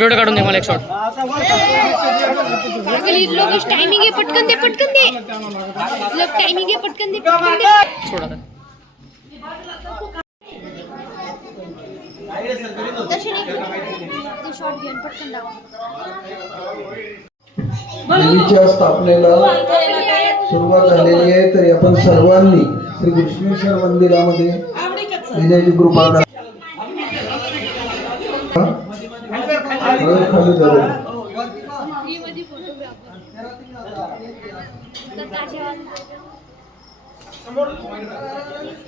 Video काढून दे मला एक शॉट. लोकेश टायमिंग आहे, पटकन दे पटकन दे. लोक टायमिंग आहे, पटकन दे पटकन दे. सोडा शॉट घेऊन पटकन दाव. देवीच्या स्थापनेला सुरुवात झालेली आहे. तरी आपण सर्वांनी श्री कृष्णेश्वर मंदिरामध्ये येण्याची कृपा करा. खाली जाऊ.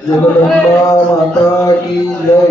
जगदंबा माता की जय.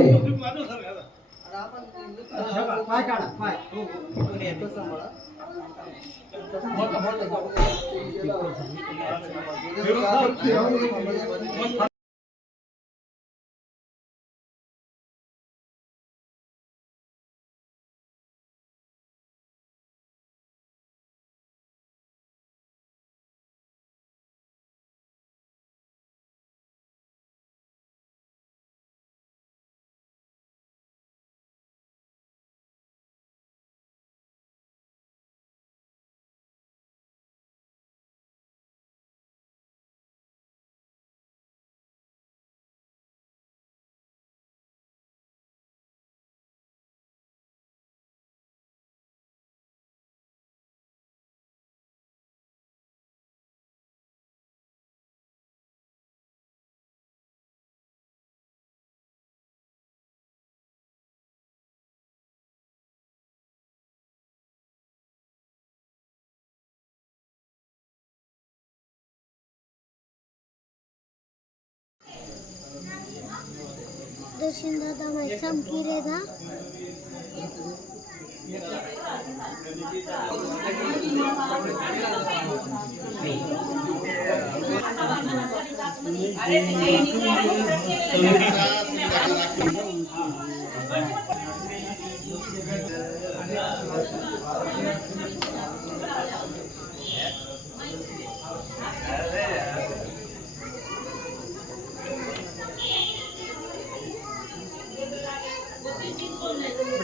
दर्शन दादा माहिती संपली रे दा.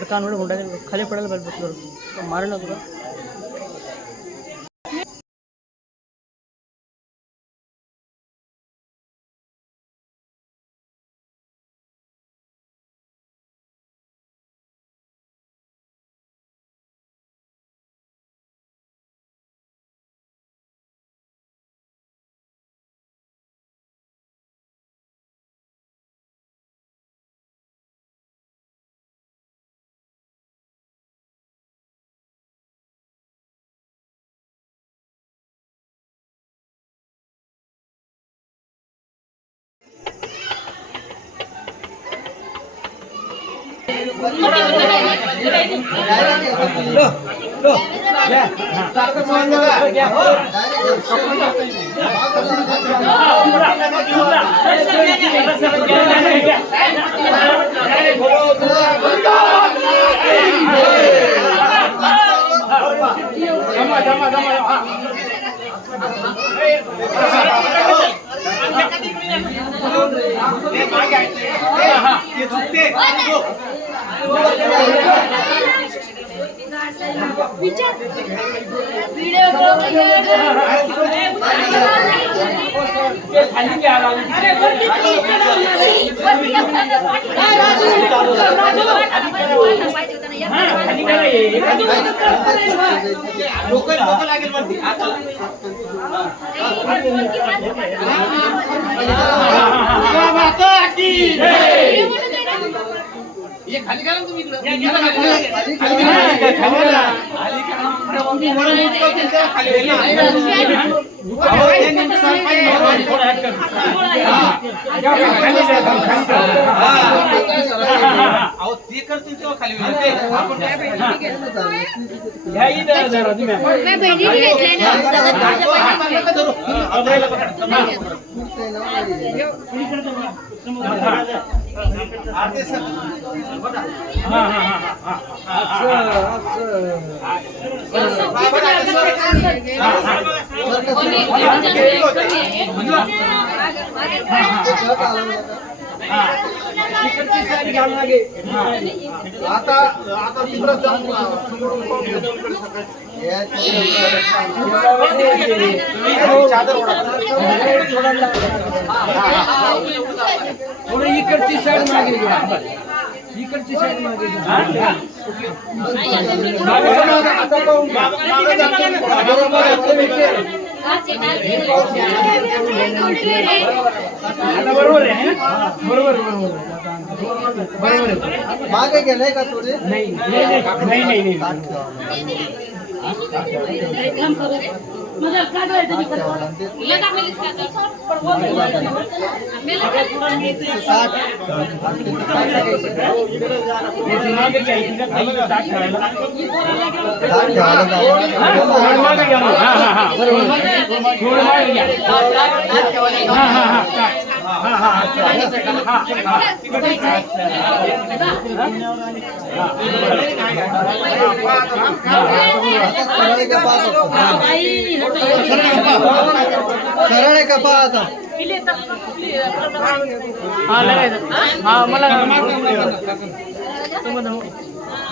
कान खाली पडायला पाहिजे, मार ना तुला. ये खाली करा तुम्ही इकडे ते करतील तेव्हा खाली तिकडची साईड घ्या मागे. आता तिकडं जाऊन थोडं इकडची साईड मागे घ्या. इकडची साईड मागे घ्या. आता पाहून घ्या. बरोबर आहे. आता बरोबर आहे ना? बरोबर आहे. मागे गेलाय का थोडे नाही. सरळ आहे का पहा आता हा लगायचं हा मला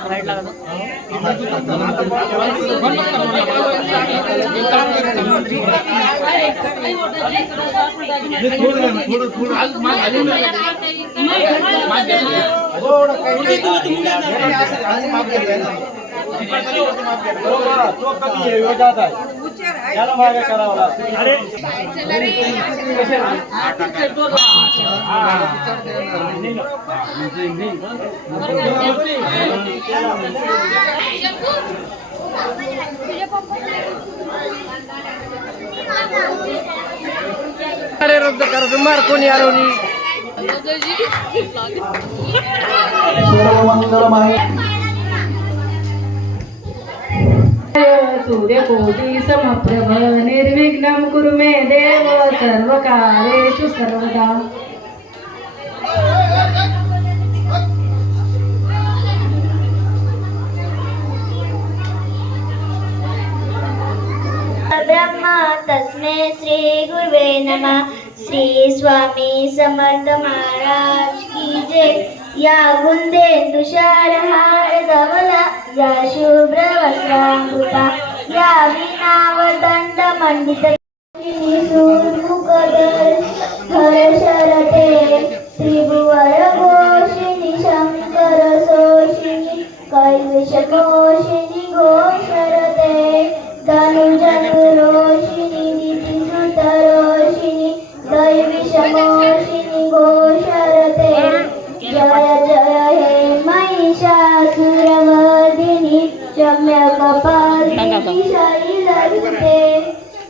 राईट लागायचं तो कधी जात आहे याला मागे करावं लागतं. अरे रद्द करा तुम्हाला कोणी आलो नाही सर्व मंगल माहिती सूर्यकोटि समप्रभ निर्विघ्नं कुरु मे देव सर्वकार्येषु सर्वदा. ब्रह्मा तस्मै श्री गुरुवे नमः. श्री स्वामी समर्थ महाराज की जय. या गुंदे तुषारहार धवला या शुभ्र वस्त्रांकृता या वीणावदंड मंडित सूर्मुख धर शरते त्रिभुवन घोषिणी शंकर शोषिणी कैविषकोशिनी घोषरते धनुजनुरोषिणी नीतिसुतरोषिणी दैविषमोषिणी घोषरते. जय जय हे महिषासुरमर्दिनी रम्यकपालिनी शैलसुते.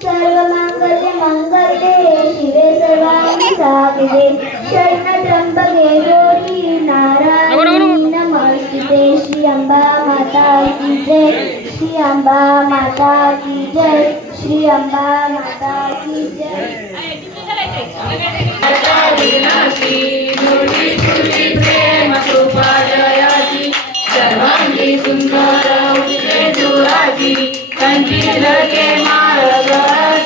सर्वमंगले मंगले शिवे सर्वांगी साधिके शरणत्र्यंबके गौरी नारायणी नमस्ते. श्री अंबा माता की जय. श्री अंबा माता की जय. श्री अंबा माता की जय. सर्वांगी सुंदर उठे दुराची कंठीलके मार्ग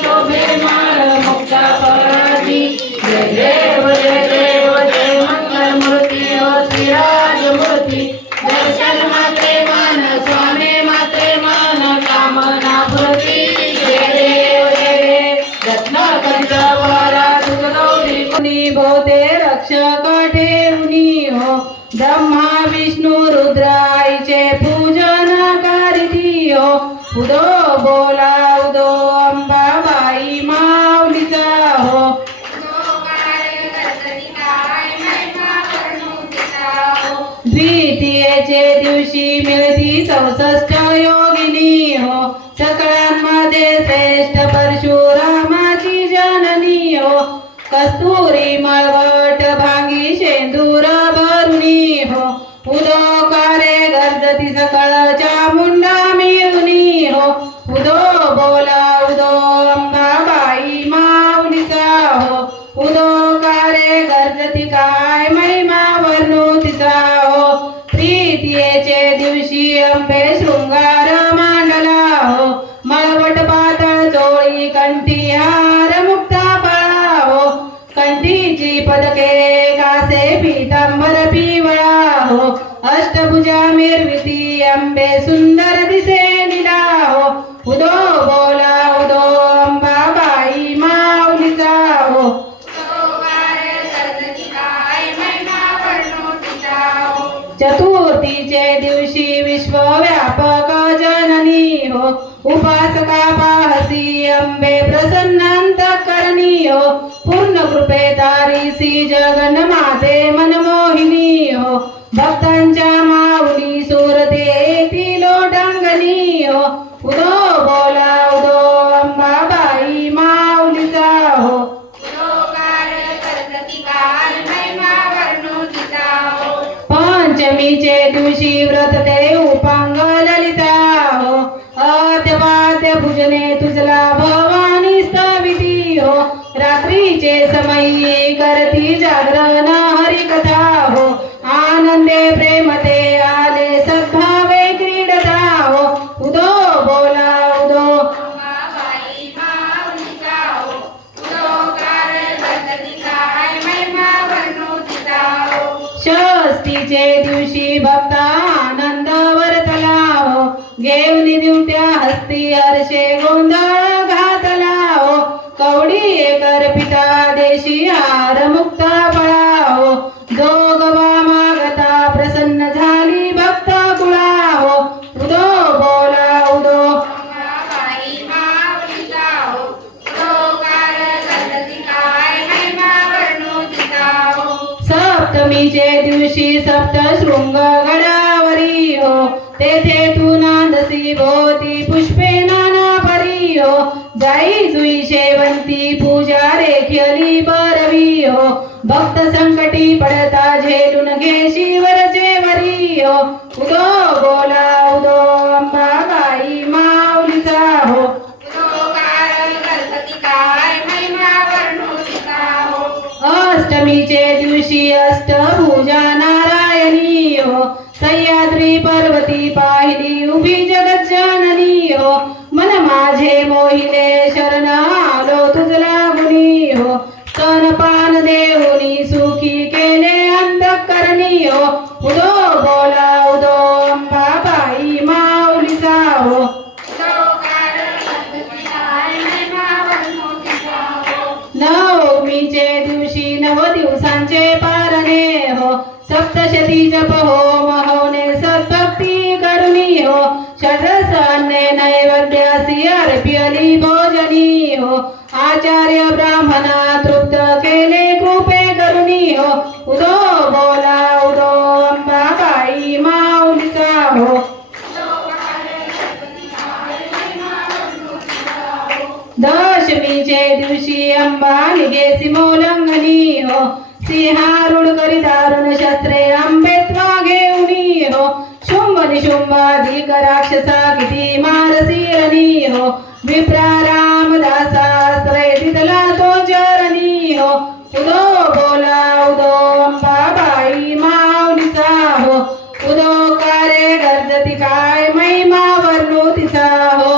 शोभे माळ मुक्ता पराची. जय देव जय देव जय मंगल मूर्ती ओ श्रीराज मूर्ती. दर्शन मात्रे मान स्वामी मात्रे मान कामना पूर्ती. जय देव जय देव रत्न कंठवरा तुझगौरी कुणी भोते रक्षक ठेवणी हो. ब्रह्मा विष्णू रुद्राईचे पूजन करीती हो. उदो बोला उदो अंबाबाई माऊलीचा हो. द्वितीयेचे दिवशी मिळती 64 योगिनी हो. सकळांमध्ये श्रेष्ठ परशुरामाची जननी हो. कस्तुरी मळवट भांगी शेंदूर भरुणी हो. उदो कारे गर्जती सकळ चामुंडा मिळुनी हो. उदो बोला उदो अंबाबाई माऊलीचा हो. उदो कारे गर्जती काय महिमा वर्णू तिचा हो. प्रीतीयेचे दिवशी अंबे शृंगार मांडला हो. मळवट पातळ चोळी कंठी हार मुक्ता पळा हो. कंठीची पदके अष्टभुजा मिरविती अंबे सुंदर दिसे लीला हो उदो बोला उदो अंबाबाई माऊलीचा हो चतुर्थीचे दिवशी विश्वव्यापक जननी हो उपासका पाहसी अंबे प्रसन्नांत करणी हो पूर्ण कृपे तारीसी जगन माते मनमोहिनी हो भक्तांच्या माऊली सुरते येती लोटांगणी हो उदो बोला उदो अंबाबाई माऊलीचा हो पंचमीचे दिवशी व्रत ते उपांग ललिता हो अत्यवाद्य पूजने तुझला भवानी स्तविती हो रात्रीचे समयी करती जागरण हरिकथा हो आनंदे प्रेमते आले सद्भावे क्रीडता हो उदो बोला उदो षष्टीचे दिवशी भक्ता आनंद वर्तला हो घेऊन दिवट्या हस्ती हर्षे गोंधळ घातला हो कवडी एकर पिता देशी हार मुक्ता पळा हो जोगवा मागता प्रसन्न झाली भक्त कुळा हो उदो बोला उदो सप्तमीचे दिवशी सप्तशृंग गडावरी हो तेथे तू नांदसी भोवती पुष्पे नाना परी हो जाई जुई शेवंती पूजा रेखियली बरवी हो भक्त संकटी पडता झेलून घे शिवरचे वरी हो उदो बोला उदो अंबाबाई माऊलीचा हो अष्टमीचे दिवशी अष्टभुजा नारायणी हो सह्याद्री पर्वती पाहिली उभी जगज्जननी हो मन माझे मोहिले शरण आलो तुझला गुणी हो स्तनपान देऊनी सुखी केले अंधकरणी हो उदो बोला उदो अंबाबाई माऊलीचा हो नवमीचे दिवशी नव दिवसांचे पारणे हो सप्तशती जप होम होणे सद्भक्ती करुणी हो षड्रस अन्ने नैवेद्यासी अर्प्यली भोजनी हो आचार्य ब्राह्मणा तृप्त केले कृपे करुणी हो उदो बोला उदो अंबाबाई माऊलीचा हो दशमीचे दिवशी अंबा निघेसी मोलंगनी हो सिंहारूढ करी दारुण शस्त्रे अंबेत्वा घेऊनी हो शुंभ निशुंभाधिक राक्षसा किती मारसी रणी हो विप्रा रामदासाश्रय तिथला तो चरणी हो उदो बोला उदो अंबाबाई माऊलीचा हो उदो कार्य गर्जती काय महिमा वर्णू तिचा हो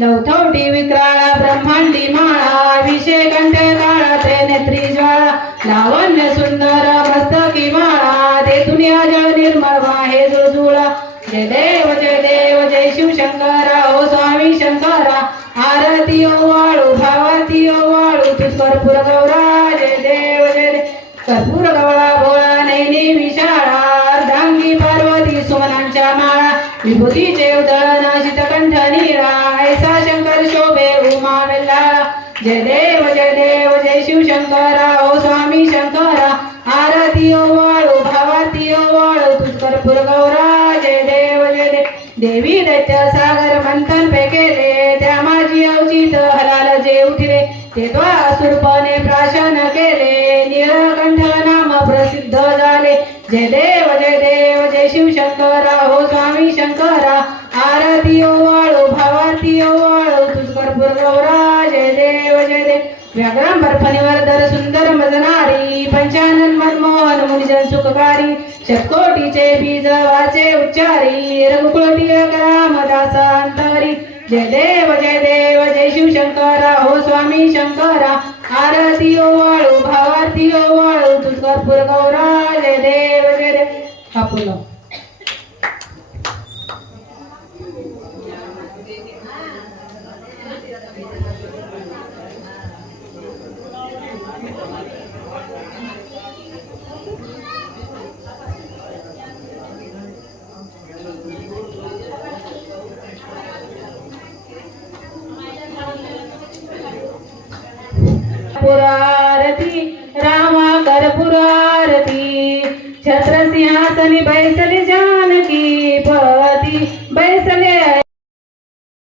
नवथवटी विक्राळा ब्रह्मांडी माळा विषय कंठ काळा ते नेत्री ज्वाळा लावण्य सुंदर मस्तकी माळा ते दुनिया जळ निर्मळ वाहे जुळजुळा जय देव जय शिव शंकरा ओ स्वामी शंकरा आरती ओ वाळू भावाती ओ वाळू तुझ कर्पूर गौरा जय देव कर्पूर गवळा भोळा नैनी विशाळा अर्धांगी पार्वती सुमनांच्या माळा विभूतीचे उदळ नाशित कंठ नीळा ऐसा शंकर शोभे उमा वेल्लाळा जय देव जय शिव शंकरा ओ स्वामी शंकरा आरती ओ वाळू भावाती ओ वाळू तुझ कर्पूर गौरा जय देव देवी दैत्य सागर मंथन पे केले त्या माझी अवचित हलाल जे उठले ते द्वासुरपणे प्राशन केले नीलकंठ नाम प्रसिद्ध झाले जय देव जय शिव शंकरा हो स्वामी शंकरा आरती ओ वाळू भावाती ओ वाळू तुझ कर्पूर गौरा जय देव व्याघ्रांबर फणीवर सुंदर मजनारी पंचानन मनमोहन मुनिजन सुखकारी शतकोटीचे बीज वाचे उच्चारी रघुकुळटी रामदासा अंतरी जय देव जय शिव शंकरा हो स्वामी शंकरा आरती ओ वाळू भावाती ओ वाळू तुझ कर्पूर गौरा जय देव हा पुन्हा कर्पूरारती रामा कर्पूरारती छत्रसिंहासनी बैसली